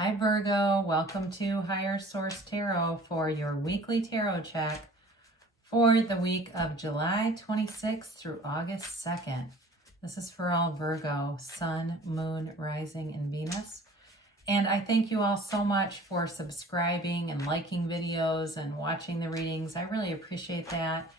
Hi Virgo, welcome to Higher Source Tarot for your weekly tarot check for the week of July 26th through August 2nd. This is for all Virgo, Sun, Moon, Rising, and Venus. And I thank you all so much for subscribing and liking videos and watching the readings. I really appreciate that.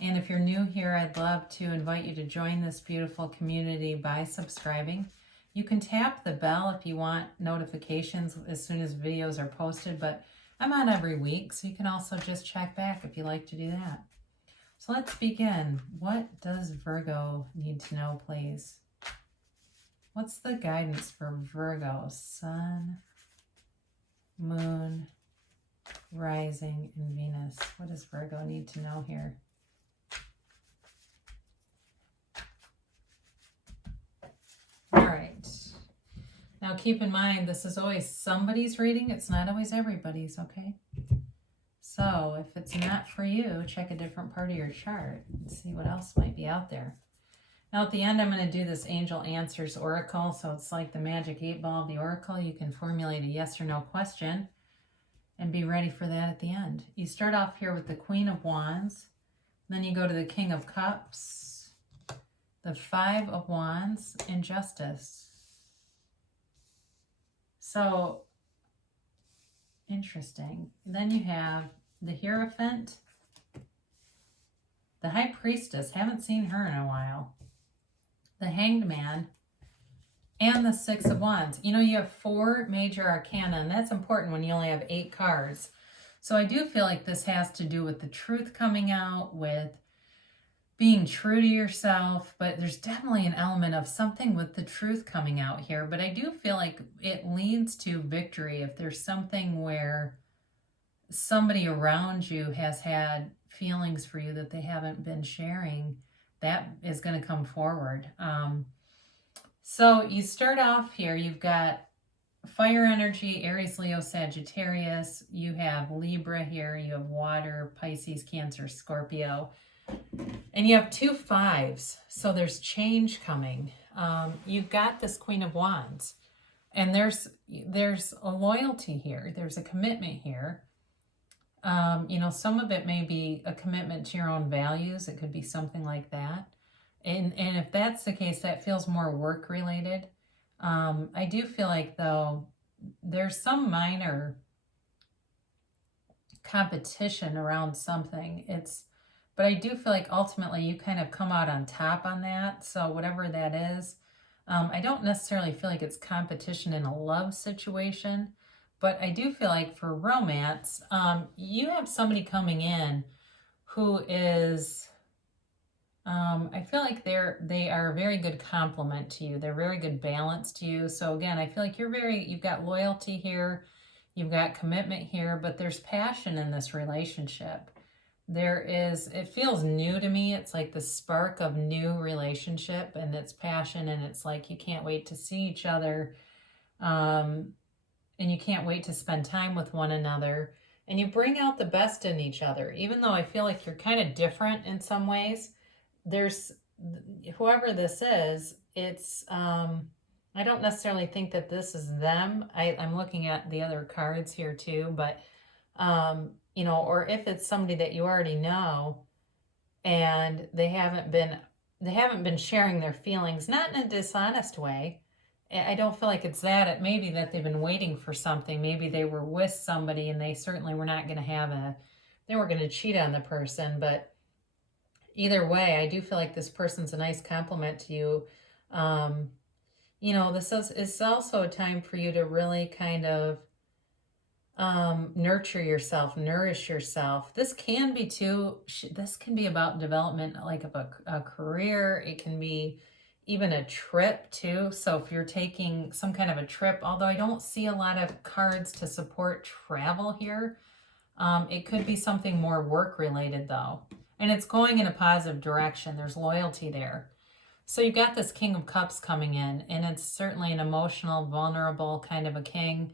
And if you're new here, I'd love to invite you to join this beautiful community by subscribing. You can tap the bell if you want notifications as soon as videos are posted, but I'm on every week, so you can also just check back if you like to do that. So let's begin. What does Virgo need to know, please? What's the guidance for Virgo? Sun, Moon, Rising, and Venus. What does Virgo need to know here? All right. Now keep in mind, this is always somebody's reading. It's not always everybody's, okay? So if it's not for you, check a different part of your chart and see what else might be out there. Now at the end, I'm going to do this Angel Answers Oracle. So it's like the magic 8-ball of the Oracle. You can formulate a yes or no question and be ready for that at the end. You start off here with the Queen of Wands. Then you go to the King of Cups, the 5 of Wands, and Justice. So, interesting. Then you have the Hierophant, the High Priestess, haven't seen her in a while, the Hanged Man, and the 6 of Wands. You know, you have 4 major arcana, and that's important when you only have 8 cards. So I do feel like this has to do with the truth coming out, with being true to yourself, but there's definitely an element of something with the truth coming out here. But I do feel like it leads to victory if there's something where somebody around you has had feelings for you that they haven't been sharing. That is going to come forward. So you start off here, you've got fire energy, Aries, Leo, Sagittarius. You have Libra here, you have water, Pisces, Cancer, Scorpio. And you have 2 5s, so there's change coming. You've got this Queen of Wands, and there's a loyalty here. There's a commitment here. You know, some of it may be a commitment to your own values. It could be something like that. And if that's the case, that feels more work-related. I do feel like, though, there's some minor competition around something. But I do feel like ultimately you kind of come out on top on that. So whatever that is, I don't necessarily feel like it's competition in a love situation, but I do feel like for romance, you have somebody coming in who is, I feel like they are a very good complement to you. They're very good balance to you. So again, I feel like you've got loyalty here, you've got commitment here, but there's passion in this relationship. It feels new to me. It's like the spark of new relationship, and it's passion, and it's like you can't wait to see each other, and you can't wait to spend time with one another, and you bring out the best in each other. Even though I feel like you're kind of different in some ways, there's, whoever this is, it's, I don't necessarily think that this is them. I'm looking at the other cards here too, but, you know, or if it's somebody that you already know and they haven't been sharing their feelings, not in a dishonest way. I don't feel like it's that. It may be that they've been waiting for something. Maybe they were with somebody and they certainly were not going to they were going to cheat on the person. But either way, I do feel like this person's a nice compliment to you. You know, it's also a time for you to really kind of nurture yourself, nourish yourself. This can be about development, like of a career. It can be even a trip too. So if you're taking some kind of a trip, although I don't see a lot of cards to support travel here, it could be something more work related though. And it's going in a positive direction. There's loyalty there. So you've got this King of Cups coming in, and it's certainly an emotional, vulnerable kind of a king.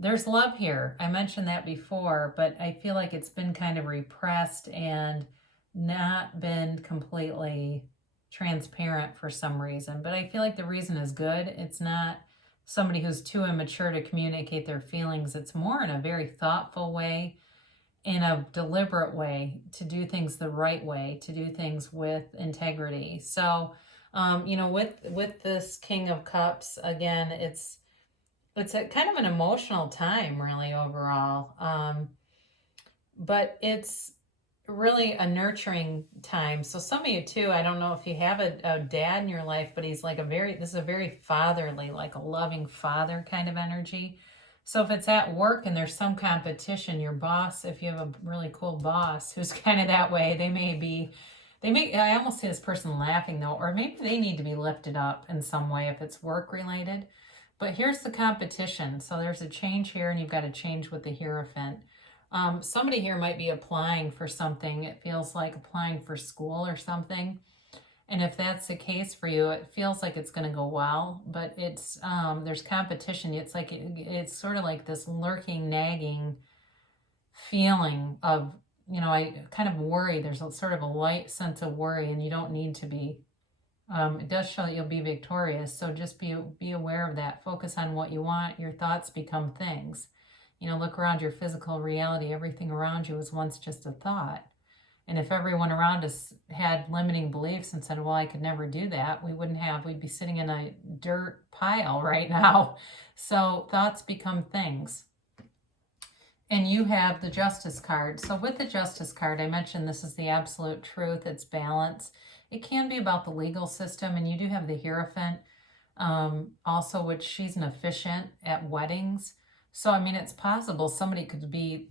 There's love here. I mentioned that before, but I feel like it's been kind of repressed and not been completely transparent for some reason. But I feel like the reason is good. It's not somebody who's too immature to communicate their feelings. It's more in a very thoughtful way, in a deliberate way, to do things the right way, to do things with integrity. So, with this King of Cups, again, it's a kind of an emotional time, really, overall. But it's really a nurturing time. So some of you too, I don't know if you have a dad in your life, but he's like this is a very fatherly, like a loving father kind of energy. So if it's at work and there's some competition, your boss, if you have a really cool boss who's kind of that way, I almost see this person laughing though, or maybe they need to be lifted up in some way if it's work related. But here's the competition. So there's a change here, and you've got to change with the Hierophant. Somebody here might be applying for something. It feels like applying for school or something. And if that's the case for you, it feels like it's going to go well, but there's competition. It's sort of like this lurking, nagging feeling of, I kind of worry. There's sort of a light sense of worry, and you don't need to be. It does show that you'll be victorious, so just be aware of that. Focus on what you want. Your thoughts become things. Look around your physical reality. Everything around you was once just a thought. And if everyone around us had limiting beliefs and said, well, I could never do that, we'd be sitting in a dirt pile right now. So thoughts become things. And you have the Justice card. So with the Justice card, I mentioned this is the absolute truth. It's balance. It can be about the legal system, and you do have the Hierophant also, which she's an officiant at weddings. So, I mean, it's possible somebody could be,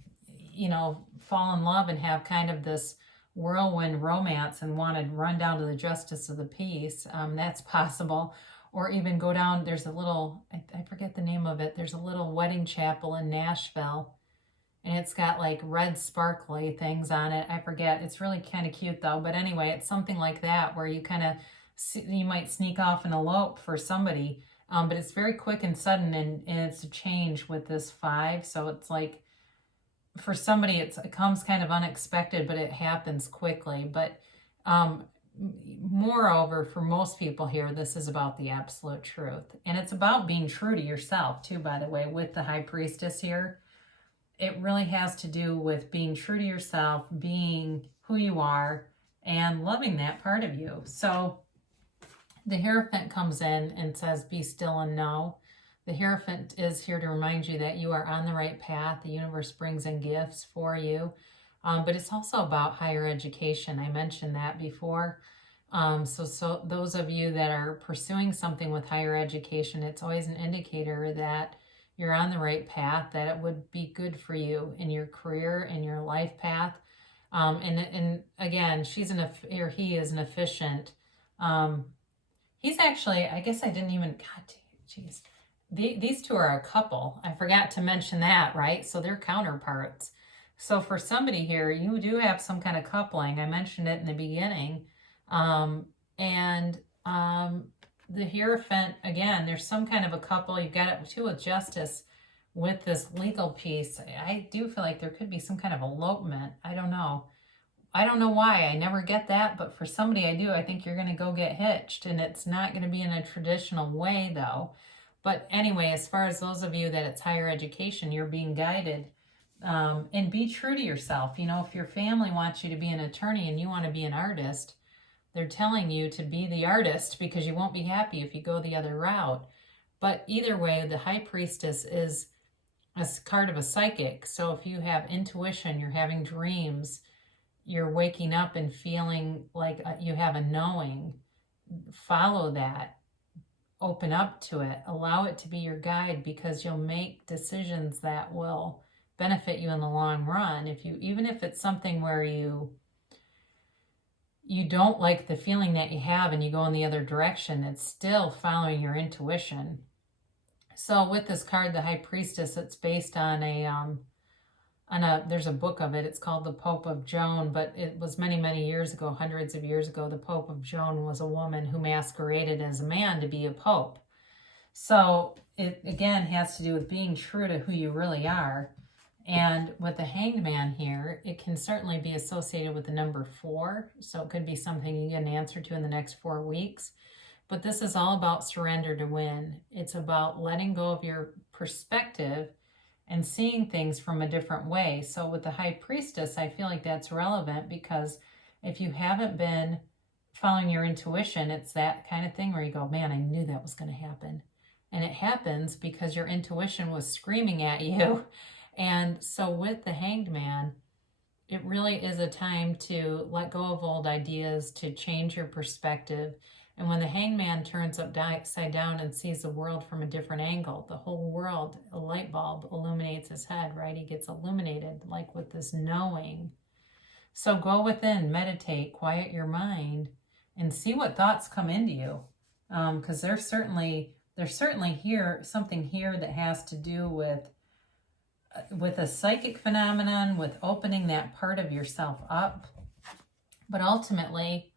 fall in love and have kind of this whirlwind romance and want to run down to the Justice of the Peace. That's possible. Or even go down, there's a little, I forget the name of it, there's a little wedding chapel in Nashville. And it's got like red sparkly things on it. I forget. It's really kind of cute though. But anyway, it's something like that where you might sneak off and elope for somebody. But it's very quick and sudden, and it's a change with this 5. So it's like, for somebody, it comes kind of unexpected, but it happens quickly. But moreover, for most people here, this is about the absolute truth. And it's about being true to yourself too, by the way, with the High Priestess here. It really has to do with being true to yourself, being who you are, and loving that part of you. So the Hierophant comes in and says, be still and know. The Hierophant is here to remind you that you are on the right path. The universe brings in gifts for you. But it's also about higher education. I mentioned that before. So those of you that are pursuing something with higher education, it's always an indicator that you're on the right path, that it would be good for you in your career, in your life path. And again, he is an efficient. He's actually, I guess I didn't even, God, geez. These two are a couple. I forgot to mention that, right? So they're counterparts. So for somebody here, you do have some kind of coupling. I mentioned it in the beginning. The Hierophant, again, there's some kind of a couple. You've got it too with Justice with this legal piece. I do feel like there could be some kind of elopement. I don't know. I don't know why. I never get that, but for somebody I do. I think you're going to go get hitched, and it's not going to be in a traditional way, though. But anyway, as far as those of you that it's higher education, you're being guided. And be true to yourself. If your family wants you to be an attorney and you want to be an artist, they're telling you to be the artist because you won't be happy if you go the other route. But either way, the High Priestess is a card of a psychic. So if you have intuition, you're having dreams, you're waking up and feeling like you have a knowing, follow that. Open up to it. Allow it to be your guide, because you'll make decisions that will benefit you in the long run. Even if it's something where you don't like the feeling that you have and you go in the other direction, it's still following your intuition. So with this card, the High Priestess, it's based on there's a book of it. It's called The Pope of Joan, but it was many, many years ago, hundreds of years ago. The Pope of Joan was a woman who masqueraded as a man to be a pope. So it, again, has to do with being true to who you really are. And with the Hanged Man here, it can certainly be associated with the number 4. So it could be something you get an answer to in the next 4 weeks. But this is all about surrender to win. It's about letting go of your perspective and seeing things from a different way. So with the High Priestess, I feel like that's relevant because if you haven't been following your intuition, it's that kind of thing where you go, man, I knew that was going to happen. And it happens because your intuition was screaming at you. And so with the Hanged Man, it really is a time to let go of old ideas, to change your perspective. And when the Hanged Man turns upside down and sees the world from a different angle, the whole world, a light bulb illuminates his head, right? He gets illuminated, like with this knowing. So go within, meditate, quiet your mind, and see what thoughts come into you. Because there's certainly here something here that has to do with a psychic phenomenon, with opening that part of yourself up. But ultimately,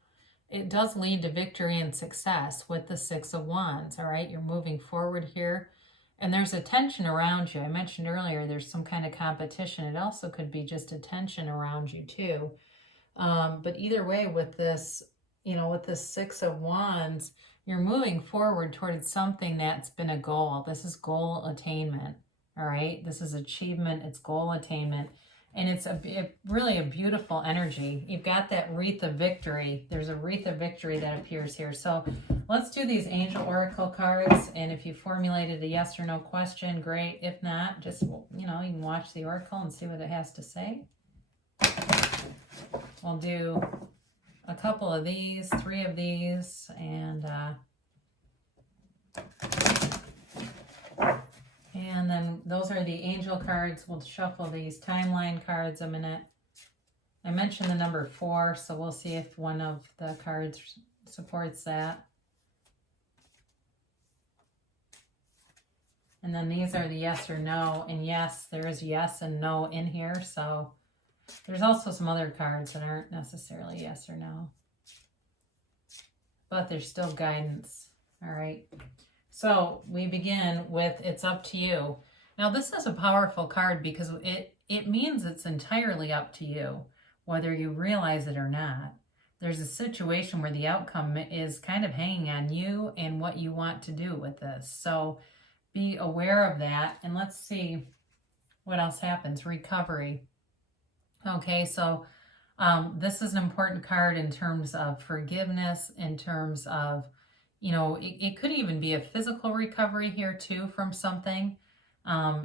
it does lead to victory and success with the Six of Wands, all right? You're moving forward here. And there's a tension around you. I mentioned earlier there's some kind of competition. It also could be just a tension around you too. But either way, with this, with this Six of Wands, you're moving forward towards something that's been a goal. This is goal attainment, all right? This is achievement. It's goal attainment. And it's really a beautiful energy. You've got that wreath of victory. There's a wreath of victory that appears here. So let's do these angel oracle cards. And if you formulated a yes or no question, great. If not, just, you can watch the oracle and see what it has to say. We'll do a couple of these, 3 of these, and then those are the angel cards. We'll shuffle these timeline cards a minute. I mentioned the number 4, so we'll see if one of the cards supports that. And then these are the yes or no. And yes, there is yes and no in here. So there's also some other cards that aren't necessarily yes or no. But there's still guidance. All right. So we begin with it's up to you. Now this is a powerful card because it means it's entirely up to you, whether you realize it or not. There's a situation where the outcome is kind of hanging on you and what you want to do with this. So be aware of that. And let's see what else happens. Recovery. Okay, so this is an important card in terms of forgiveness, in terms of, it could even be a physical recovery here too from something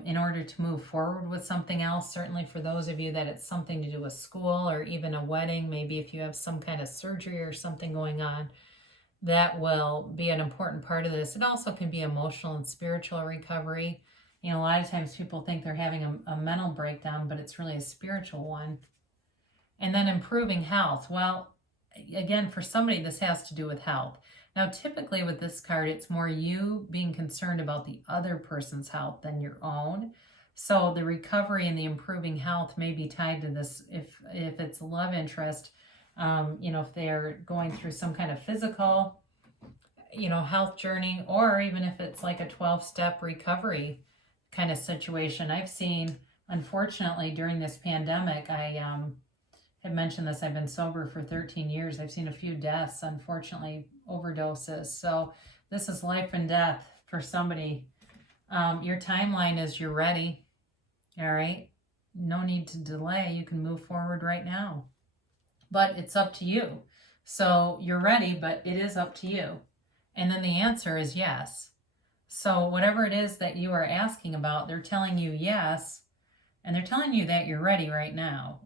in order to move forward with something else. Certainly for those of you that it's something to do with school or even a wedding, maybe if you have some kind of surgery or something going on, that will be an important part of this. It also can be emotional and spiritual recovery. A lot of times people think they're having a mental breakdown, but it's really a spiritual one. And then improving health. Well, again, for somebody, this has to do with health. Now, typically with this card, it's more you being concerned about the other person's health than your own. So the recovery and the improving health may be tied to this. If it's a love interest, if they're going through some kind of physical, health journey, or even if it's like a 12-step recovery kind of situation. I've seen, unfortunately, during this pandemic, I had mentioned this, I've been sober for 13 years. I've seen a few deaths, unfortunately, overdoses. So this is life and death for somebody. Your timeline is you're ready, all right? No need to delay. You can move forward right now. But it's up to you. So you're ready, but it is up to you. And then the answer is yes. So whatever it is that you are asking about, they're telling you yes, and they're telling you that you're ready right now.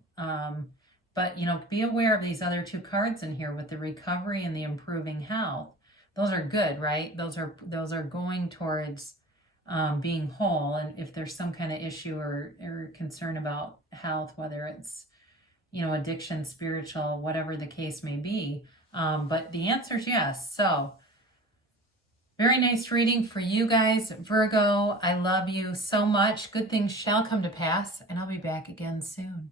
But, be aware of these other 2 cards in here with the recovery and the improving health. Those are good, right? Those are going towards being whole. And if there's some kind of issue or concern about health, whether it's, addiction, spiritual, whatever the case may be. But the answer is yes. So very nice reading for you guys. Virgo, I love you so much. Good things shall come to pass, and I'll be back again soon.